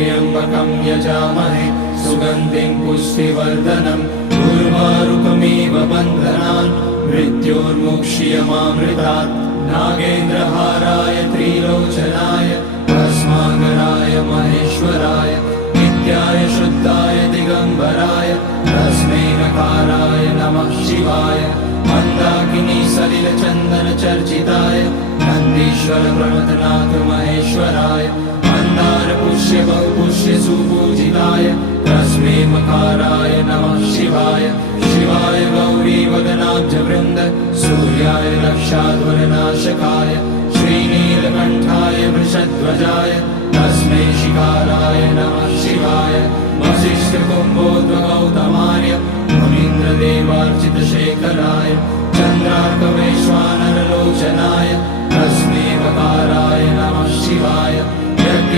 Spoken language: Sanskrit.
त्र्यम्बकं यजामहे सुगन्धिं पुष्टिवर्धनम् उर्वारुकमिव बन्धनान् मृत्योर्मुक्ष्यमामृतात् नागेन्द्रहाराय त्रिलोचनाय भस्माकराय महेश्वराय नित्याय शुद्धाय दिगम्बराय तस्मै नकाराय नमः शिवाय मन्दाकिनी सलिलचन्दन चर्चिताय नन्दीश्वर प्रमथनाथ महेश्वराय मन्दार पुष्य बहुपुष्य सुपूजिताय तस्मै मकाराय नमः शिवाय शिवाय गौरी वदनाब्ज वृन्द सूर्याय रक्षाध्वरनाशकाय श्रीनीलकण्ठाय वृषध्वजाय तस्मै शिकाराय नमः शिवाय वसिष्ठकुम्भोद्भगौतमार्य मुनीन्द्रदेवार्चितशेखराय चन्द्रार्कवैश्वानरलोचनाय तस्मै वकाराय नमः शिवाय यज्ञ